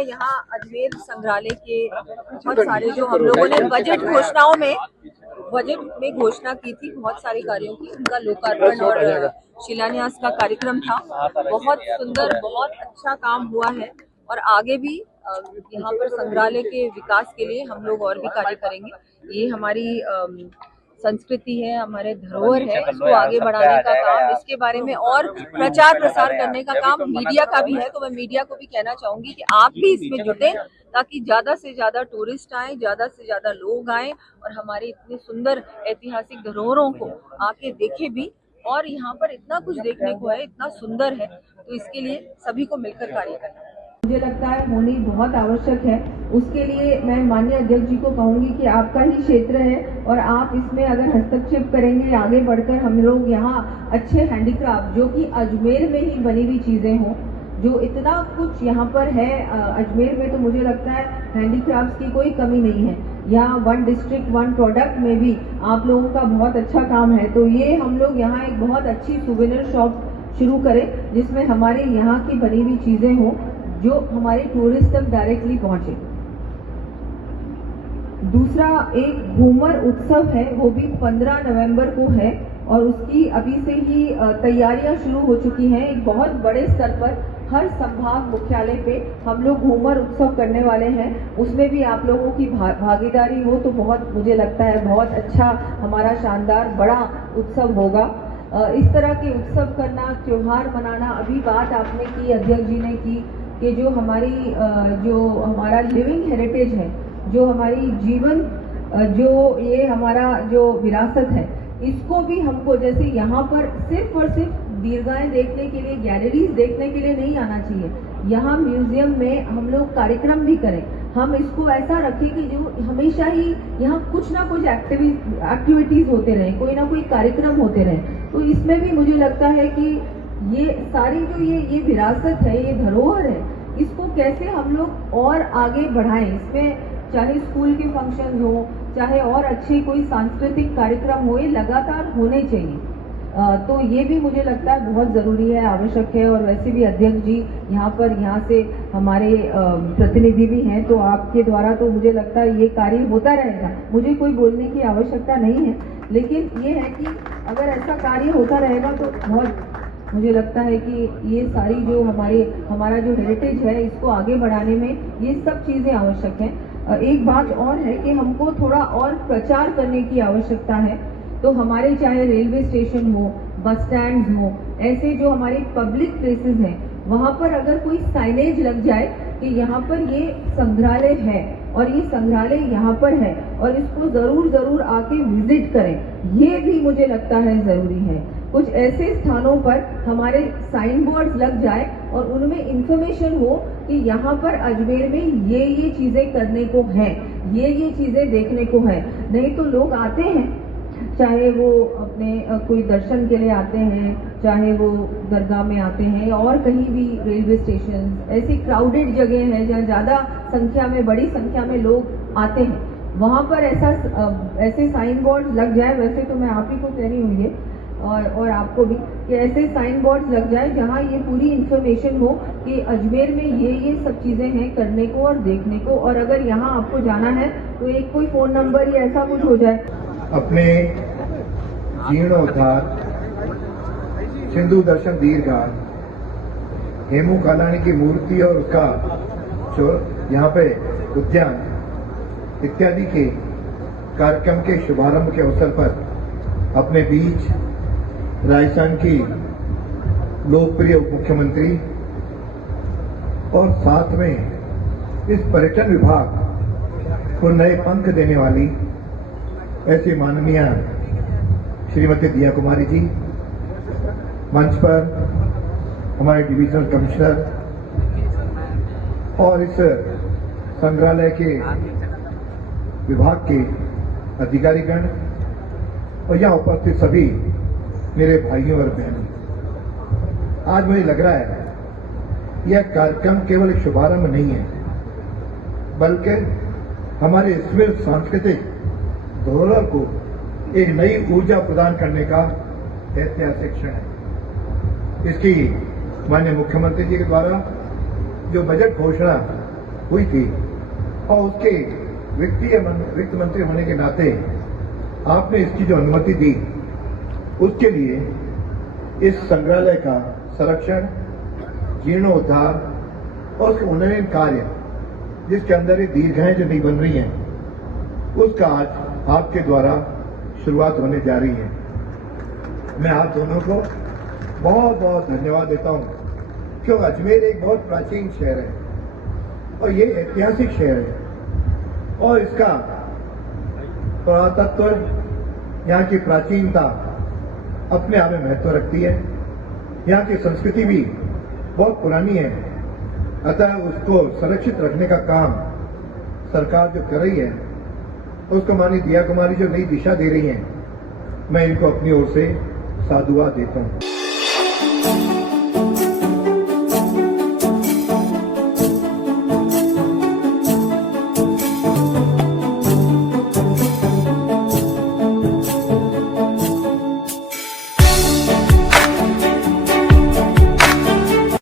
मैं यहाँ अजमेर संग्रहालय के बहुत सारे जो हम लोगों ने बजट में घोषणा की थी, बहुत सारे कार्यों की, उनका लोकार्पण और शिलान्यास का कार्यक्रम था। बहुत सुंदर, बहुत अच्छा काम हुआ है और आगे भी यहाँ पर संग्रहालय के विकास के लिए हम लोग और भी कार्य करेंगे। ये हमारी संस्कृति है, हमारे धरोहर है, इसको आगे बढ़ाने का काम, इसके बारे में और प्रचार प्रसार करने का काम मीडिया का भी है। तो मैं मीडिया को भी कहना चाहूंगी कि आप भी इसमें जुटे ताकि ज्यादा से ज्यादा टूरिस्ट आए, ज्यादा से ज्यादा लोग आए और हमारे इतने सुंदर ऐतिहासिक धरोहरों को आके देखे भी। और यहाँ पर इतना कुछ देखने को है, इतना सुंदर है, तो इसके लिए सभी को मिलकर कार्य करना मुझे लगता है होनी बहुत आवश्यक है। उसके लिए मैं माननीय अध्यक्ष जी को कहूंगी कि आपका ही क्षेत्र है और आप इसमें अगर हस्तक्षेप करेंगे, आगे बढ़कर हम लोग यहाँ अच्छे हैंडीक्राफ्ट जो कि अजमेर में ही बनी हुई चीजें हों, जो इतना कुछ यहाँ पर है अजमेर में, तो मुझे लगता है हैंडीक्राफ्ट की कोई कमी नहीं है। यहाँ वन डिस्ट्रिक्ट वन प्रोडक्ट में भी आप लोगों का बहुत अच्छा काम है। तो ये हम लोग यहाँ एक बहुत अच्छी सुवेनिर शॉप शुरू करें जिसमें हमारे यहाँ की बनी हुई चीजें हों जो हमारे टूरिस्ट तक डायरेक्टली पहुंचे। दूसरा एक घूमर उत्सव है, वो भी 15 नवंबर को है और उसकी अभी से ही तैयारियां शुरू हो चुकी हैं। एक बहुत बड़े स्तर पर हर संभाग मुख्यालय पे हम लोग घूमर उत्सव करने वाले हैं। उसमें भी आप लोगों की भागीदारी हो तो बहुत, मुझे लगता है बहुत अच्छा हमारा शानदार बड़ा उत्सव होगा। इस तरह के उत्सव करना, त्योहार मनाना, अभी बात आपने की, अध्यक्ष जी ने की कि जो हमारा लिविंग हेरिटेज है, जो हमारी जीवन जो ये हमारा जो विरासत है, इसको भी हमको जैसे यहाँ पर सिर्फ और सिर्फ दीर्घाएं देखने के लिए, गैलरीज देखने के लिए नहीं आना चाहिए। यहाँ म्यूजियम में हम लोग कार्यक्रम भी करें। हम इसको ऐसा रखें कि जो हमेशा ही यहाँ कुछ ना कुछ एक्टिविटीज होते रहे, कोई ना कोई कार्यक्रम होते रहे। तो इसमें भी मुझे लगता है कि ये सारी जो ये विरासत है, ये धरोहर है, इसको कैसे हम लोग और आगे बढ़ाएं। इसमें चाहे स्कूल के फंक्शन हो, चाहे और अच्छे कोई सांस्कृतिक कार्यक्रम हो, ये लगातार होने चाहिए। तो ये भी मुझे लगता है बहुत जरूरी है, आवश्यक है। और वैसे भी अध्यक्ष जी यहाँ से हमारे प्रतिनिधि भी हैं, तो आपके द्वारा तो मुझे लगता है ये कार्य होता रहेगा। मुझे कोई बोलने की आवश्यकता नहीं है, लेकिन ये है कि अगर ऐसा कार्य होता रहेगा तो बहुत, मुझे लगता है कि ये सारी जो हमारा जो हेरिटेज है, इसको आगे बढ़ाने में ये सब चीजें आवश्यक हैं। एक बात और है कि हमको थोड़ा और प्रचार करने की आवश्यकता है। तो हमारे चाहे रेलवे स्टेशन हो, बस स्टैंड हो, ऐसे जो हमारे पब्लिक प्लेसेस हैं, वहां पर अगर कोई साइनेज लग जाए कि यहाँ पर ये संग्रहालय है और ये संग्रहालय यहाँ पर है और इसको जरूर आके विजिट करें, ये भी मुझे लगता है जरूरी है। कुछ ऐसे स्थानों पर हमारे साइन बोर्ड लग जाए और उनमें इंफॉर्मेशन हो कि यहाँ पर अजमेर में ये चीजें करने को है, ये चीजें देखने को है। नहीं तो लोग आते हैं, चाहे वो अपने कोई दर्शन के लिए आते हैं, चाहे वो दरगाह में आते हैं और कहीं भी रेलवे स्टेशन, ऐसी क्राउडेड जगह है जहाँ ज्यादा संख्या में, बड़ी संख्या में लोग आते हैं, वहां पर ऐसे साइन बोर्ड लग जाए। वैसे तो मैं आप ही को कह रही हूँ ये और आपको भी कि ऐसे साइन बोर्ड लग जाए जहाँ ये पूरी इंफॉर्मेशन हो कि अजमेर में ये सब चीजें हैं करने को और देखने को। और अगर यहाँ आपको जाना है तो एक कोई फोन नंबर या ऐसा कुछ हो जाए। अपने जीर्णोद्धार, सिंधु दर्शन दीर्घान, हेमू कालानी की मूर्ति और उसका जो यहाँ पे उद्यान इत्यादि के कार्यक्रम के शुभारंभ के अवसर पर अपने बीच राजस्थान की लोकप्रिय उप मुख्यमंत्री और साथ में इस पर्यटन विभाग को नए पंख देने वाली ऐसी माननीय श्रीमती दिया कुमारी जी, मंच पर हमारे डिविजनल कमिश्नर और इस संग्रहालय के विभाग के अधिकारीगण और यहाँ उपस्थित सभी मेरे भाइयों और बहनों, आज मुझे लग रहा है यह कार्यक्रम केवल एक शुभारंभ नहीं है, बल्कि हमारे स्मृत सांस्कृतिक धरोहर को एक नई ऊर्जा प्रदान करने का ऐतिहासिक क्षण है। इसकी माननीय मुख्यमंत्री जी के द्वारा जो बजट घोषणा हुई थी और उसके वित्त मंत्री होने के नाते आपने इसकी जो अनुमति दी उसके लिए इस संग्रहालय का संरक्षण, जीर्णोद्धार और उसके उन्नयन कार्य जिसके अंदर ये दीर्घाएं जो नहीं बन रही हैं उसका आज आपके द्वारा शुरुआत होने जा रही है। मैं आप दोनों को बहुत बहुत धन्यवाद देता हूं क्योंकि अजमेर एक बहुत प्राचीन शहर है और ये ऐतिहासिक शहर है और इसका पुरातत्व, यहाँ की प्राचीनता अपने आप में महत्व रखती है। यहाँ की संस्कृति भी बहुत पुरानी है, अतः उसको संरक्षित रखने का काम सरकार जो कर रही है उसको माननीय दिया कुमारी जो नई दिशा दे रही है, मैं इनको अपनी ओर से साधुवाद देता हूं।